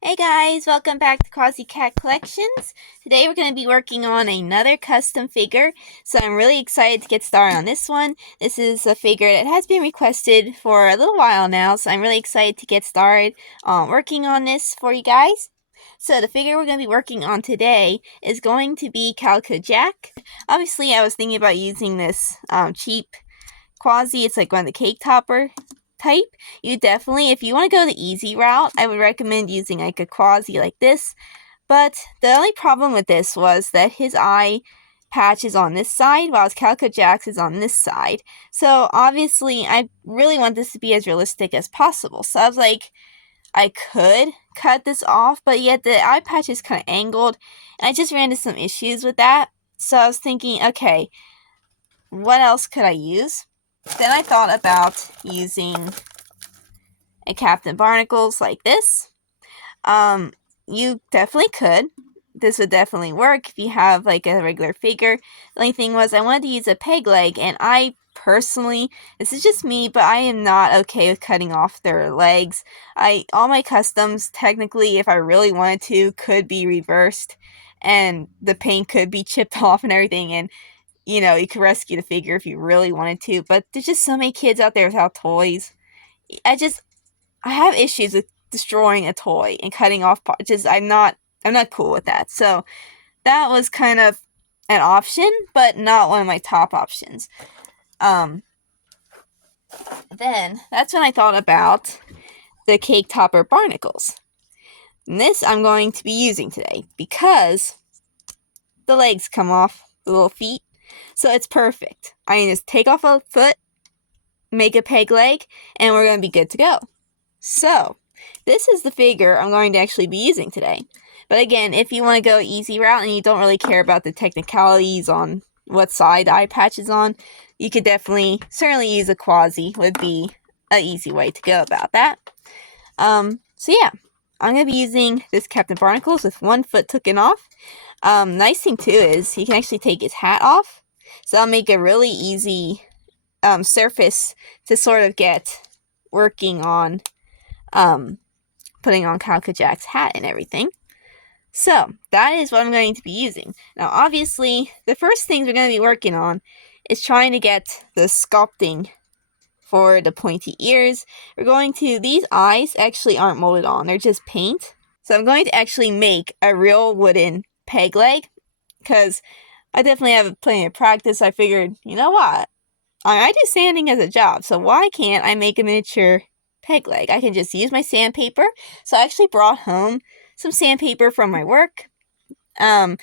Hey guys, welcome back to Calico Cat Collections. Today we're going to be working on another custom figure, so I'm really excited to get started on this one. This is a figure that has been requested for a little while now, so I'm really excited to get started working on this for you guys. So the figure we're going to be working on today is going to be Calico Jack. Obviously I was thinking about using this cheap quasi. It's like one of the cake topper type. You definitely, if you want to go the easy route, I would recommend using like a quasi like this. But the only problem with this was that his eye patch is on this side, while his Calico Jack's is on this side. So obviously, I really want this to be as realistic as possible. So I was like, I could cut this off, but yet the eye patch is kind of angled, and I just ran into some issues with that. So I was thinking, okay, what else could I use? Then I thought about using a Captain Barnacles like this. You definitely could. This would definitely work if you have like a regular figure. The only thing was I wanted to use a peg leg, and I personally, this is just me, but I am not okay with cutting off their legs. All my customs, technically, if I really wanted to, could be reversed, and the paint could be chipped off and everything, and you could rescue the figure if you really wanted to, but there's just so many kids out there without toys. I have issues with destroying a toy and cutting off parts. I'm not cool with that. So that was kind of an option, but not one of my top options. Then that's when I thought about the cake topper barnacles. And this I'm going to be using today because the legs come off the little feet. So it's perfect. I can just take off a foot, make a peg leg, and we're going to be good to go. So, this is the figure I'm going to actually be using today. But again, if you want to go easy route and you don't really care about the technicalities on what side the eye patch is on, you could certainly use a quasi would be an easy way to go about that. So yeah, I'm going to be using this Captain Barnacles with one foot taken off. Nice thing too is he can actually take his hat off, so that'll make a really easy surface to sort of get working on putting on Calico Jack's hat and everything. So that is what I'm going to be using. Now obviously the first things we're going to be working on is trying to get the sculpting for the pointy ears. These eyes actually aren't molded on, they're just paint. So I'm going to actually make a real wooden peg leg, because I definitely have plenty of practice. I figured, you know what? I do sanding as a job, so why can't I make a miniature peg leg? I can just use my sandpaper. So I actually brought home some sandpaper from my work. And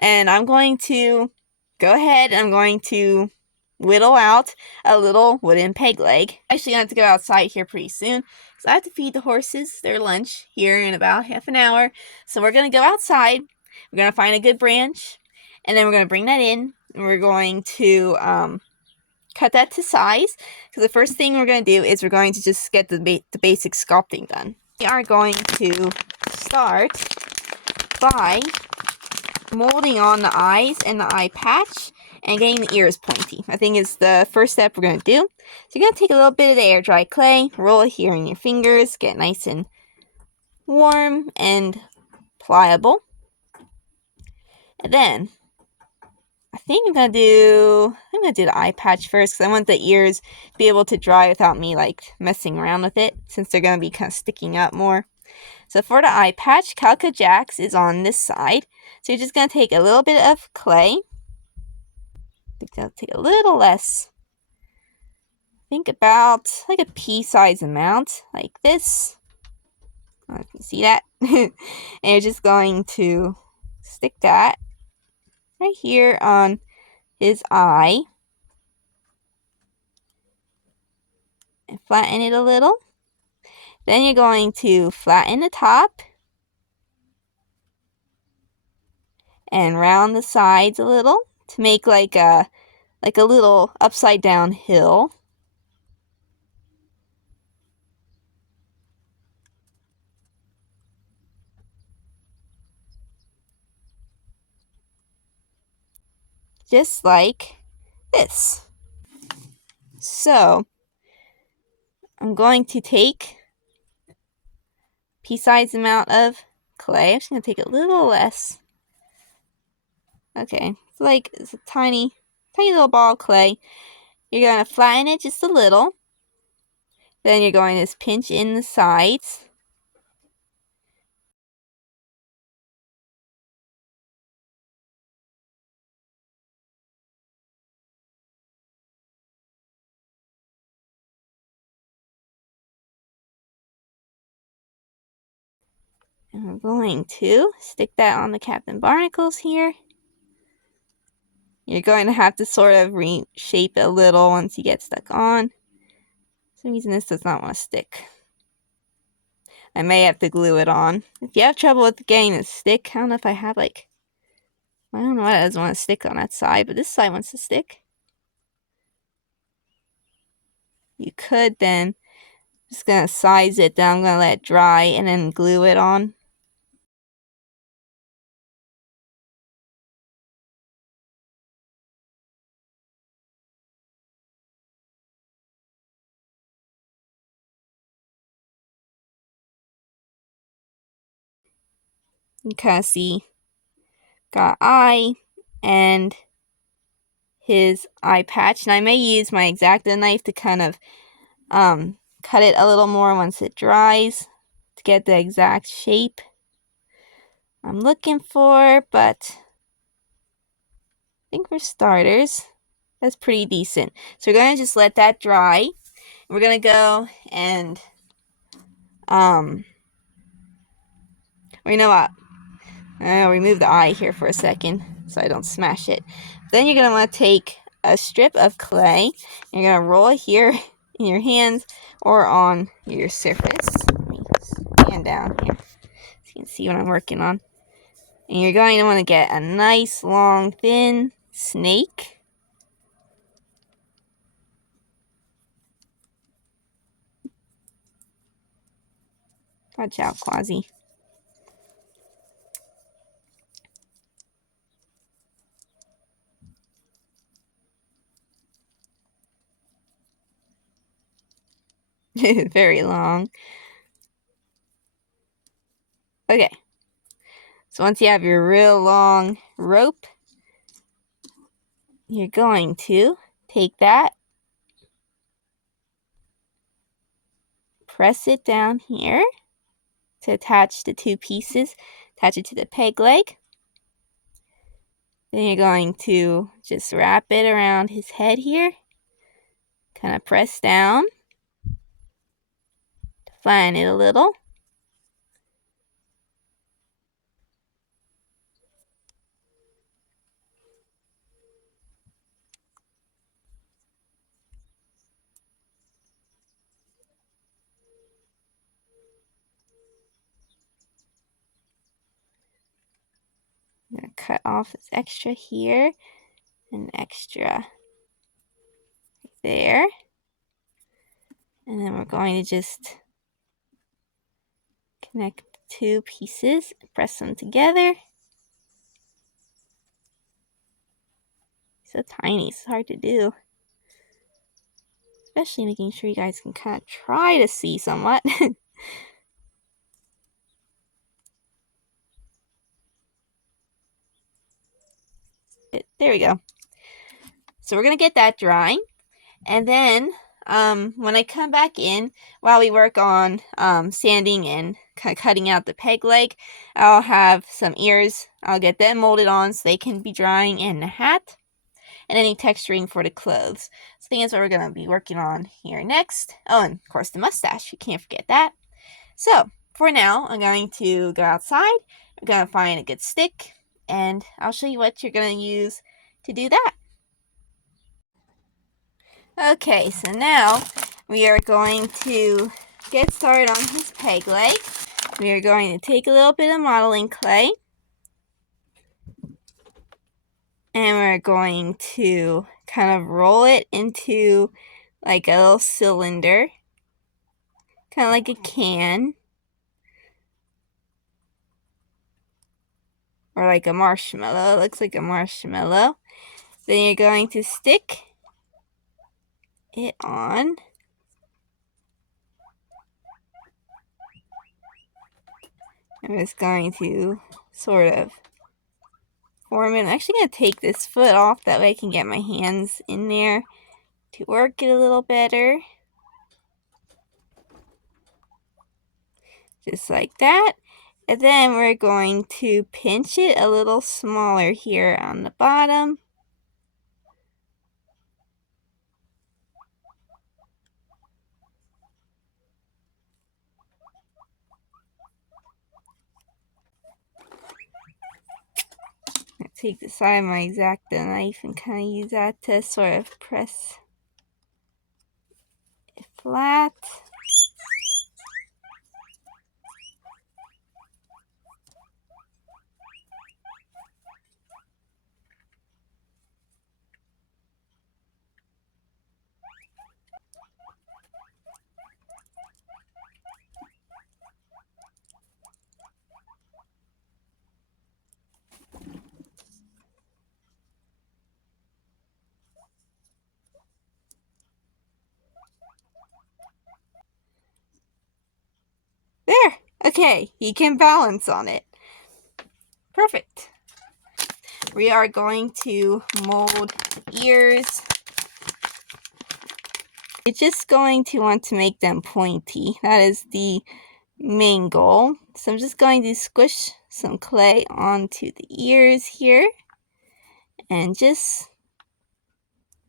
I'm going to go ahead and I'm going to whittle out a little wooden peg leg. Actually, I have to go outside here pretty soon, so I have to feed the horses their lunch here in about half an hour. So we're going to go outside. We're going to find a good branch, and then we're going to bring that in, and we're going to cut that to size. So the first thing we're going to do is we're going to just get the basic sculpting done. We are going to start by molding on the eyes and the eye patch and getting the ears pointy. I think is the first step we're going to do. So you're going to take a little bit of the air dry clay, roll it here in your fingers, get nice and warm and pliable. And then I think I'm gonna do the eye patch first, because I want the ears to be able to dry without me like messing around with it, since they're gonna be kind of sticking up more. So for the eye patch, Calico Jack's is on this side. So you're just gonna take a little bit of clay. I think I'll take a little less. Think about like a pea-sized amount, like this. I don't know if you can see that. And you're just going to stick that right here on his eye and flatten it a little. Then you're going to flatten the top and round the sides a little to make like a little upside down hill. Just like this. So I'm going to take a pea-sized amount of clay. I'm just going to take a little less. Okay, it's a tiny little ball of clay. You're going to flatten it just a little. Then you're going to pinch in the sides. And we're going to stick that on the Captain Barnacles here. You're going to have to sort of reshape it a little once you get stuck on. For some reason this does not want to stick. I may have to glue it on. If you have trouble with getting it to stick, I don't know if I have I don't know why it doesn't want to stick on that side, but this side wants to stick. You could then, just going to size it down, I'm going to let it dry and then glue it on. You kind of see, got eye and his eye patch. And I may use my X-Acto knife to kind of cut it a little more once it dries to get the exact shape I'm looking for, but I think for starters, that's pretty decent. So we're going to just let that dry. We're going to go and, you know what? I'll remove the eye here for a second so I don't smash it. Then you're going to want to take a strip of clay. You're going to roll it here in your hands or on your surface. Let me stand down here so you can see what I'm working on. And you're going to want to get a nice, long, thin snake. Watch out, Quasi. Very long. Okay. So once you have your real long rope, you're going to take that, press it down here to attach the two pieces, attach it to the peg leg. Then you're going to just wrap it around his head here, kind of press down, flatten it a little. I'm going to cut off this extra here and extra there. And then we're going to just connect the two pieces, press them together. So tiny, it's hard to do. Especially making sure you guys can kind of try to see somewhat. There we go. So we're going to get that drying. And then when I come back in, while we work on sanding and cutting out the peg leg, I'll have some ears. I'll get them molded on so they can be drying, and the hat, and any texturing for the clothes. So I think that's what we're going to be working on here next. Oh, and of course the mustache. You can't forget that. So for now, I'm going to go outside. I'm going to find a good stick, and I'll show you what you're going to use to do that. Okay, so now we are going to get started on his peg leg. We are going to take a little bit of modeling clay, and we're going to kind of roll it into like a little cylinder, kind of like a can, or like a marshmallow. It looks like a marshmallow. Then you're going to stick it on. I'm just going to sort of form it. I'm actually going to take this foot off, that way I can get my hands in there to work it a little better. Just like that. And then we're going to pinch it a little smaller here on the bottom. Take the side of my X-Acto knife and kind of use that to sort of press it flat. There! Okay, he can balance on it. Perfect. We are going to mold ears. You're just going to want to make them pointy. That is the main goal. So I'm just going to squish some clay onto the ears here and just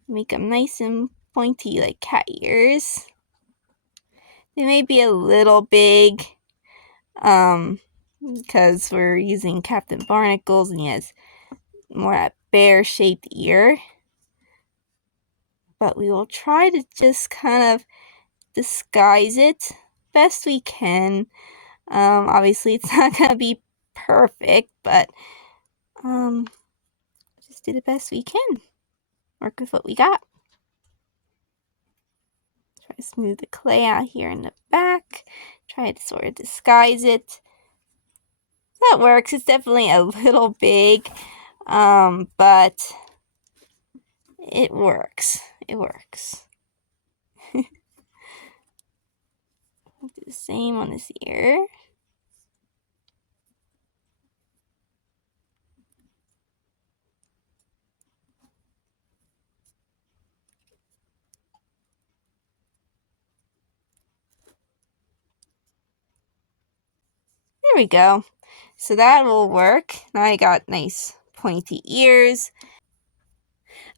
make them nice and pointy like cat ears. They may be a little big because we're using Captain Barnacles and he has more that bear-shaped ear. But we will try to just kind of disguise it best we can. Obviously it's not going to be perfect, but just do the best we can. Work with what we got. Try to smooth the clay out here in the back. Try to sort of disguise it. That works. It's definitely a little big, but it works. It works. Do the same on this ear. There we go. So that will work. Now I got nice pointy ears.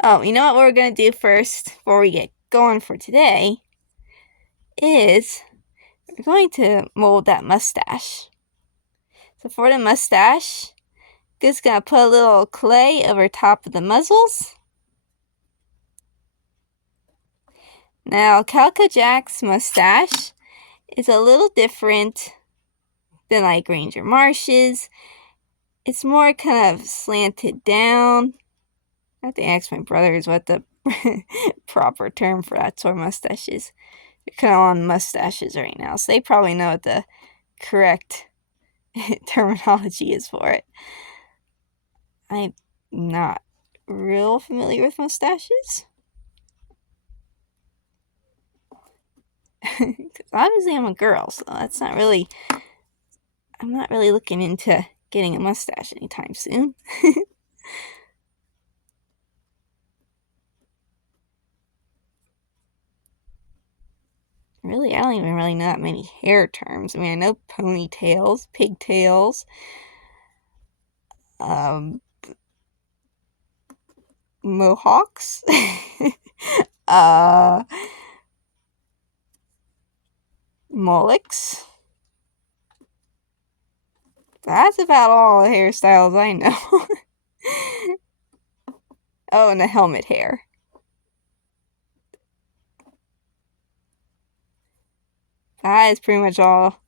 Oh, you know what we're going to do first before we get going for today is we're going to mold that mustache. So for the mustache, just going to put a little clay over top of the muzzles. Now, Calico Jack's mustache is a little different than like Ranger Marsh's. It's more kind of slanted down. I have to ask my brothers what the proper term for that sort of mustache is. They're kind of on mustaches right now, so they probably know what the correct terminology is for it. I'm not real familiar with mustaches. Because obviously I'm a girl, so that's not really... I'm not really looking into getting a mustache anytime soon. Really, I don't even really know that many hair terms. I mean, I know ponytails, pigtails, mohawks, mullets. That's about all the hairstyles I know. Oh, and the helmet hair. That is pretty much all.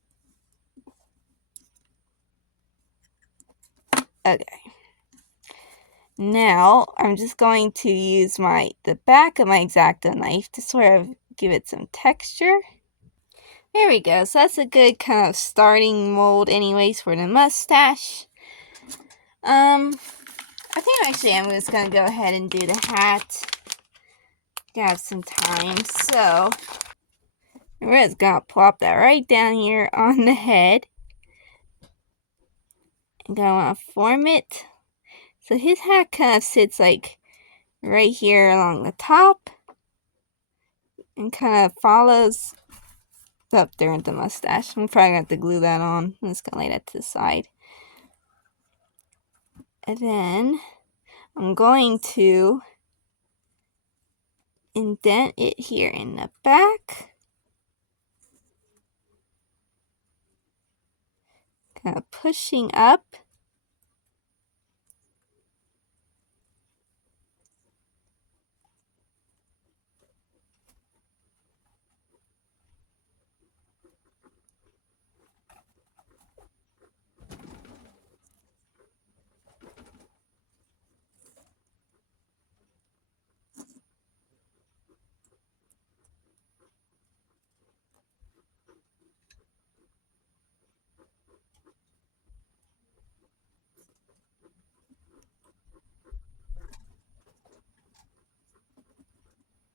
Okay. Now, I'm just going to use the back of my X-Acto knife to sort of give it some texture. There we go. So that's a good kind of starting mold anyways for the mustache. I think actually I'm just going to go ahead and do the hat. I have some time, so we're just going to plop that right down here on the head. I'm gonna want to form it. So his hat kind of sits like right here along the top and kind of follows up there into the mustache. I'm probably gonna have to glue that on. I'm just gonna lay that to the side. And then I'm going to indent it here in the back. Kind of pushing up.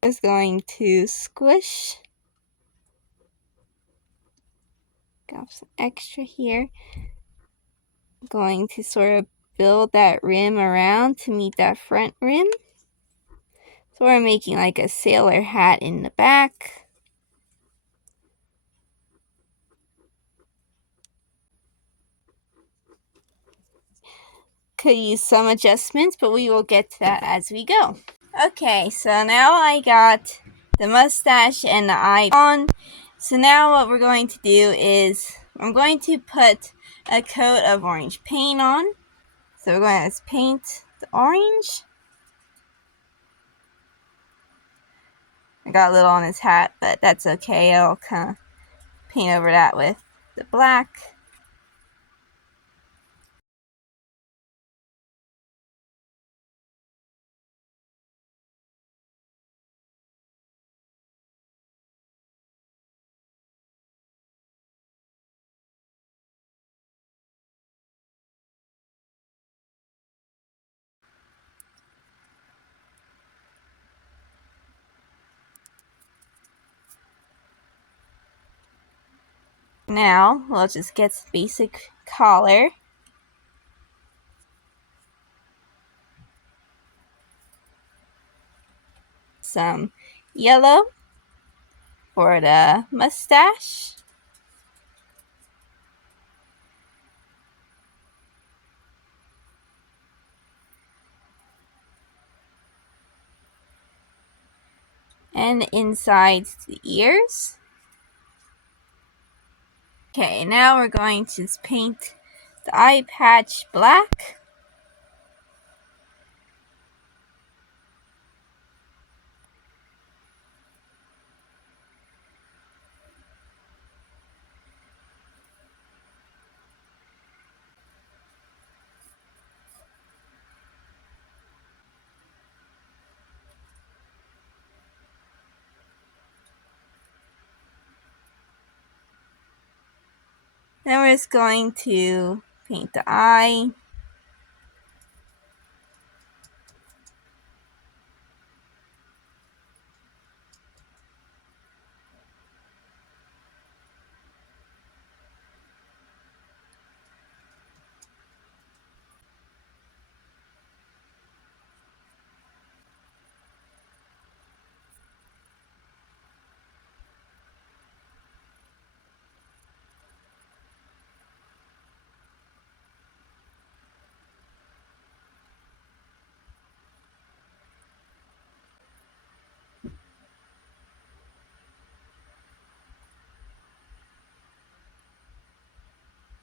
Just going to squish. Got some extra here. Going to sort of build that rim around to meet that front rim. So we're making like a sailor hat in the back. Could use some adjustments, but we will get to that as we go. Okay, so now I got the mustache and the eye on. So now what we're going to do is I'm going to put a coat of orange paint on. So we're going to paint the orange. I got a little on his hat, but that's okay. I'll kind of paint over that with the black. Now we'll just get some basic collar. Some yellow for the mustache. And inside the ears. Okay, now we're going to paint the eye patch black. Then we're just going to paint the eye.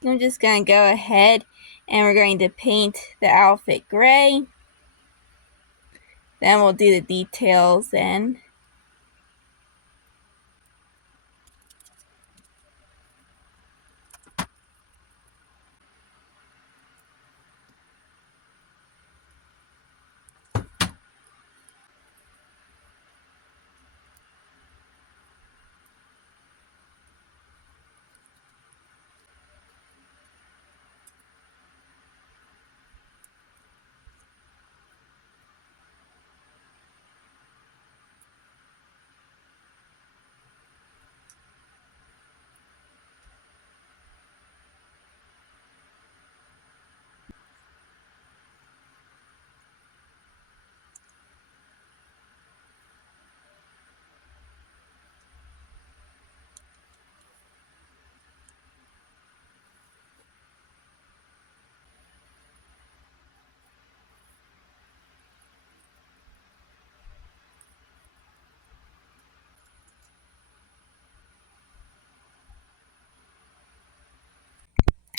I'm just going to go ahead and we're going to paint the outfit gray. Then we'll do the details then.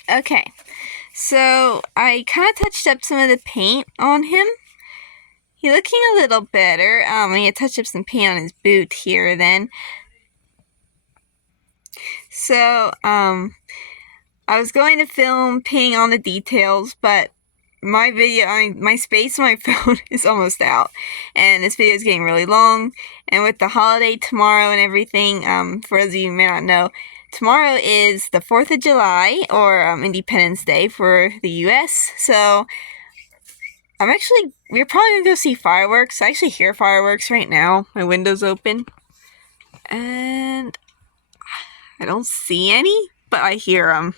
Okay, so I kind of touched up some of the paint on him. He's looking a little better. I need to touch up some paint on his boot here then. So, I was going to film painting on the details, but my space on my phone is almost out, and this video is getting really long. And with the holiday tomorrow and everything, for those of you who may not know, tomorrow is the 4th of July, or Independence Day for the U.S. So we're probably gonna go see fireworks. I actually hear fireworks right now. My window's open, and I don't see any, but I hear them.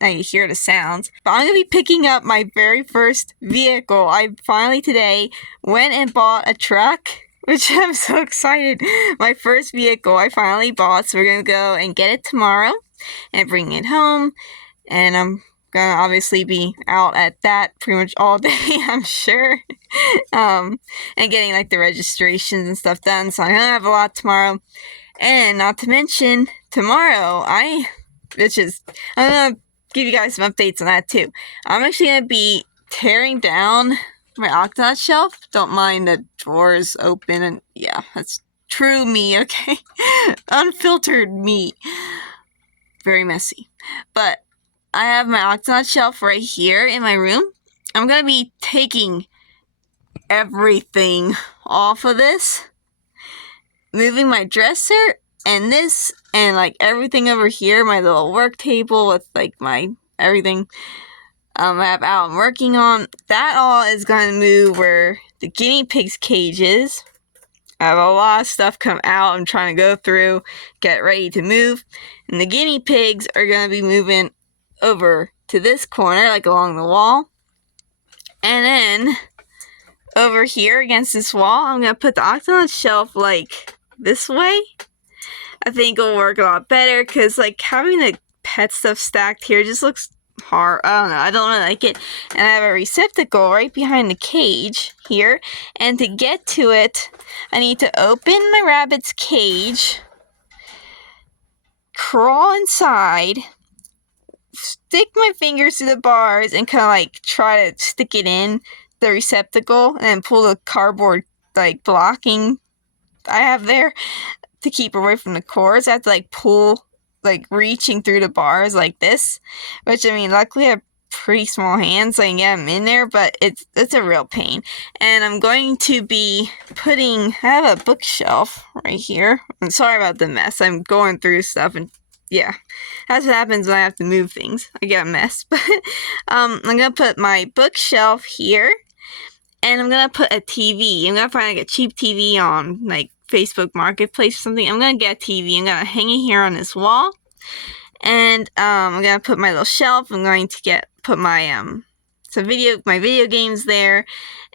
I hear the sounds. But I'm going to be picking up my very first vehicle. I finally today went and bought a truck, which I'm so excited. My first vehicle I finally bought, so we're going to go and get it tomorrow and bring it home. And I'm going to obviously be out at that pretty much all day, I'm sure. And getting like the registrations and stuff done, so I'm going to have a lot tomorrow. And not to mention, tomorrow, I'm going to give you guys some updates on that too. I'm actually going to be tearing down my Octonaut shelf. Don't mind the drawers open, and yeah, that's true me, okay? Unfiltered me. Very messy. But I have my Octonaut shelf right here in my room. I'm going to be taking everything off of this, moving my dresser and this and like everything over here, my little work table with like my everything I have out and working on. That all is going to move where the guinea pig's cage is. I have a lot of stuff come out. I'm trying to go through, get ready to move. And the guinea pigs are going to be moving over to this corner, like along the wall. And then over here against this wall, I'm going to put the Octonaut shelf like this way. I think it'll work a lot better because like having the pet stuff stacked here just looks hard. I don't know. I don't really like it. And I have a receptacle right behind the cage here. And to get to it, I need to open my rabbit's cage, crawl inside, stick my fingers through the bars, and kind of like try to stick it in the receptacle, and then pull the cardboard like blocking I have there to keep away from the cords. I have to like pull, like reaching through the bars like this, which I mean, luckily I have pretty small hands, so I can get them in there, but it's a real pain. And I'm going to be I have a bookshelf right here. I'm sorry about the mess. I'm going through stuff, and yeah, that's what happens when I have to move things. I get a mess. But I'm gonna put my bookshelf here, and I'm gonna put a TV. I'm gonna find like a cheap TV on like Facebook Marketplace or something. I'm gonna get a TV. I'm gonna hang it here on this wall, and I'm gonna put my little shelf. I'm going to put my video games there,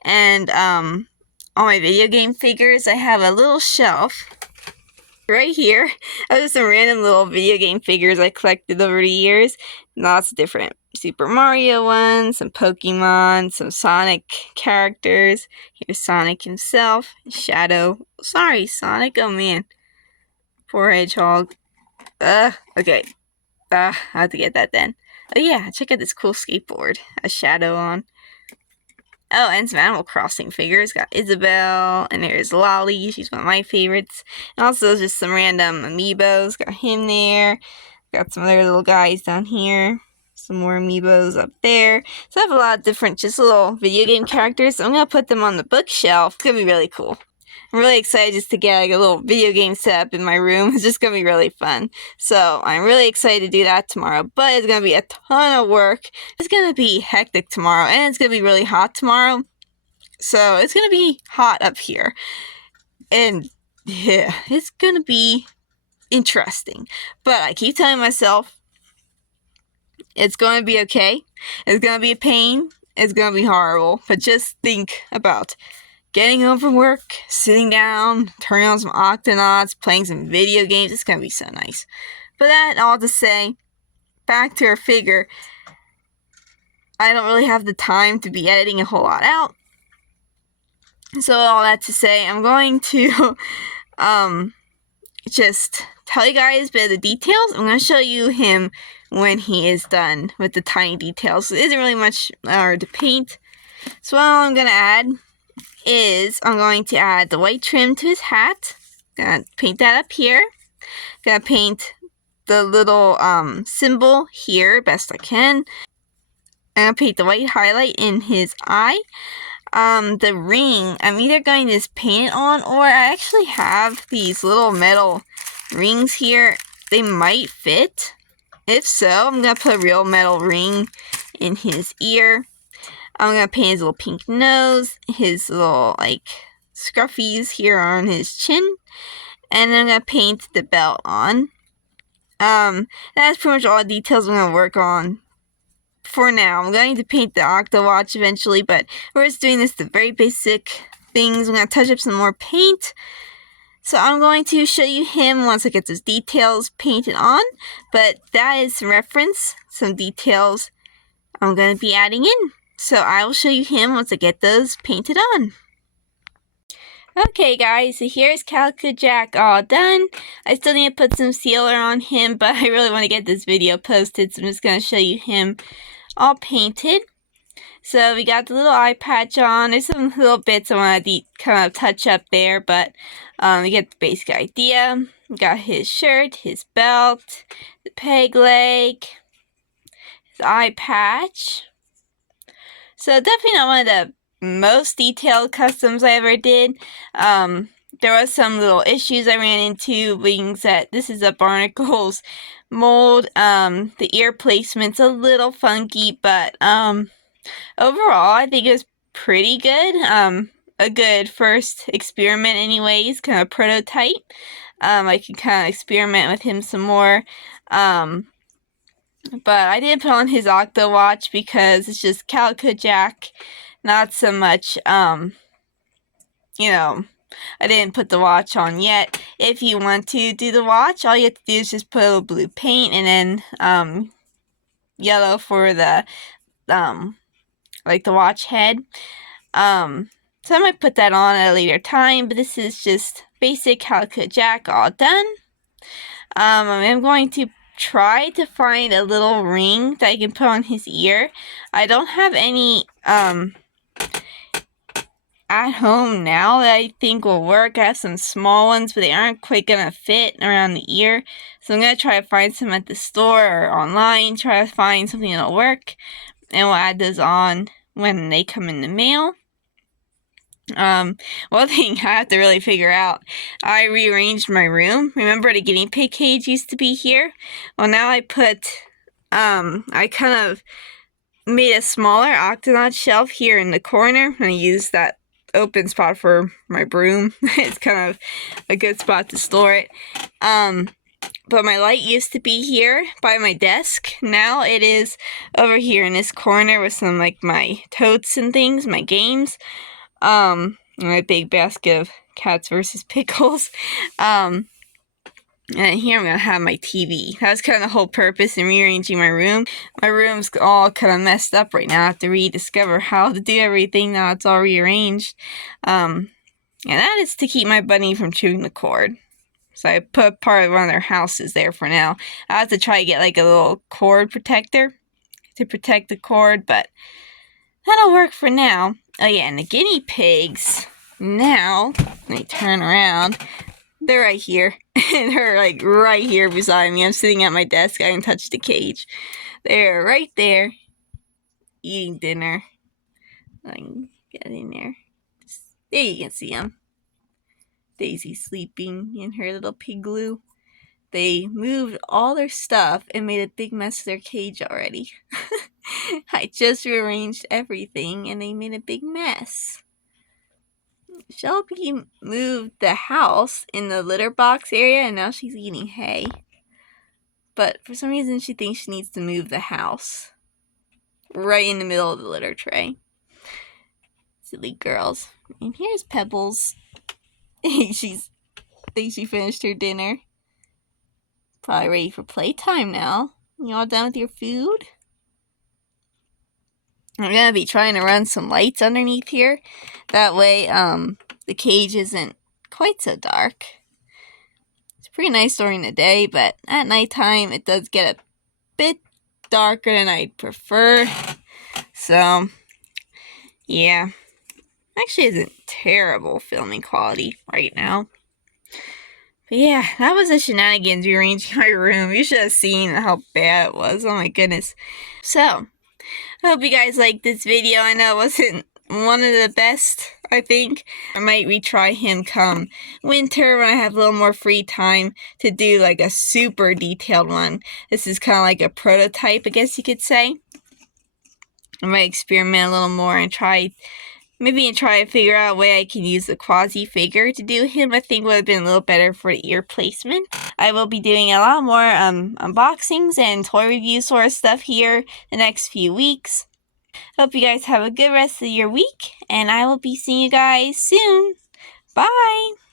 and all my video game figures. I have a little shelf right here. I have some random little video game figures I collected over the years. Lots of different Super Mario ones, some Pokemon, some Sonic characters. Here's Sonic himself, Shadow. Sorry, Sonic. Oh man, poor Hedgehog. Okay. I have to get that then. Oh yeah, check out this cool skateboard. A Shadow on. Oh, and some Animal Crossing figures. Got Isabelle, and there's Lolly. She's one of my favorites. And also just some random amiibos. Got him there. Got some other little guys down here. Some more amiibos up there. So I have a lot of different just little video game characters. So I'm going to put them on the bookshelf. It's going to be really cool. I'm really excited just to get like a little video game setup in my room. It's just going to be really fun. So I'm really excited to do that tomorrow. But it's going to be a ton of work. It's going to be hectic tomorrow. And it's going to be really hot tomorrow. So it's going to be hot up here. And yeah, it's going to be interesting. But I keep telling myself, it's going to be okay. It's going to be a pain. It's going to be horrible. But just think about getting home from work, sitting down, turning on some Octonauts, playing some video games. It's going to be so nice. But that all to say, back to our figure, I don't really have the time to be editing a whole lot out. So all that to say, I'm going to just tell you guys a bit of the details. I'm going to show you him when he is done with the tiny details. There isn't really much to paint. So what I'm going to add is I'm going to add the white trim to his hat. Gonna paint that up here. Gonna paint the little symbol here best I can. I'm gonna paint the white highlight in his eye. The ring, I'm either going to just paint it on, or I actually have these little metal rings here. They might fit. If so, I'm gonna put a real metal ring in his ear. I'm gonna paint his little pink nose, his little like scruffies here on his chin, and then I'm gonna paint the belt on. That's pretty much all the details I'm gonna work on for now. I'm going to paint the Octo watch eventually, but we're just doing this the very basic things. I'm gonna touch up some more paint. So I'm going to show you him once I get those details painted on, but that is some reference, some details I'm going to be adding in. So I will show you him once I get those painted on. Okay guys, so here's Calico Jack all done. I still need to put some sealer on him, but I really want to get this video posted, so I'm just going to show you him all painted. So we got the little eye patch on. There's some little bits I want to kind of touch up there, but we get the basic idea. We got his shirt, his belt, the peg leg, his eye patch. So definitely not one of the most detailed customs I ever did. There was some little issues I ran into, being that this is a barnacles mold. The ear placement's a little funky, but overall I think it was pretty good. A good first experiment anyways, kind of prototype. I can kind of experiment with him some more. But I didn't put on his Octo watch because it's just Calico Jack, not so much, you know, I didn't put the watch on yet. If you want to do the watch, all you have to do is just put a little blue paint and then, yellow for the, like the watch head. So I might put that on at a later time, but this is just basic Calico Jack all done. I'm going to try to find a little ring that I can put on his ear. I don't have any at home now that I think will work. I have some small ones, but they aren't quite gonna fit around the ear. So I'm gonna try to find some at the store or online, try to find something that'll work, and we'll add those on when they come in the mail. One thing I have to really figure out, I rearranged my room. Remember the guinea pig cage used to be here? Well, now I put, I kind of made a smaller octagon shelf here in the corner, and I used that open spot for my broom. It's kind of a good spot to store it. But my light used to be here by my desk. Now it is over here in this corner with some like my totes and things, my games. My big basket of Cats versus Pickles. And here I'm gonna have my TV. That was kind of the whole purpose in rearranging my room. My room's all kind of messed up right now. I have to rediscover how to do everything now it's all rearranged. And that is to keep my bunny from chewing the cord. So I put part of one of their houses there for now. I have to try to get like a little cord protector to protect the cord, but that'll work for now. Oh yeah, and the guinea pigs, now, let me turn around, they're right here. They're like right here beside me. I'm sitting at my desk, I can touch the cage. They're right there, eating dinner. I can get in there. There you can see them. Daisy's sleeping in her little pigloo. They moved all their stuff and made a big mess of their cage already. I just rearranged everything and they made a big mess. Shelby moved the house in the litter box area and now she's eating hay. But for some reason she thinks she needs to move the house right in the middle of the litter tray. Silly girls. And here's Pebbles. I think she finished her dinner. Probably ready for playtime now. You all done with your food? I'm gonna be trying to run some lights underneath here. That way, the cage isn't quite so dark. It's pretty nice during the day, but at nighttime it does get a bit darker than I'd prefer. So, yeah. Actually isn't terrible filming quality right now. But yeah, that was the shenanigans rearranging my room. You should have seen how bad it was. Oh my goodness. So, I hope you guys liked this video. I know it wasn't one of the best, I think. I might retry him come winter when I have a little more free time to do like a super detailed one. This is kind of like a prototype, I guess you could say. I might experiment a little more and try to figure out a way I can use the quasi figure to do him. I think would have been a little better for ear placement. I will be doing a lot more unboxings and toy review sort of stuff here the next few weeks. Hope you guys have a good rest of your week, and I will be seeing you guys soon. Bye!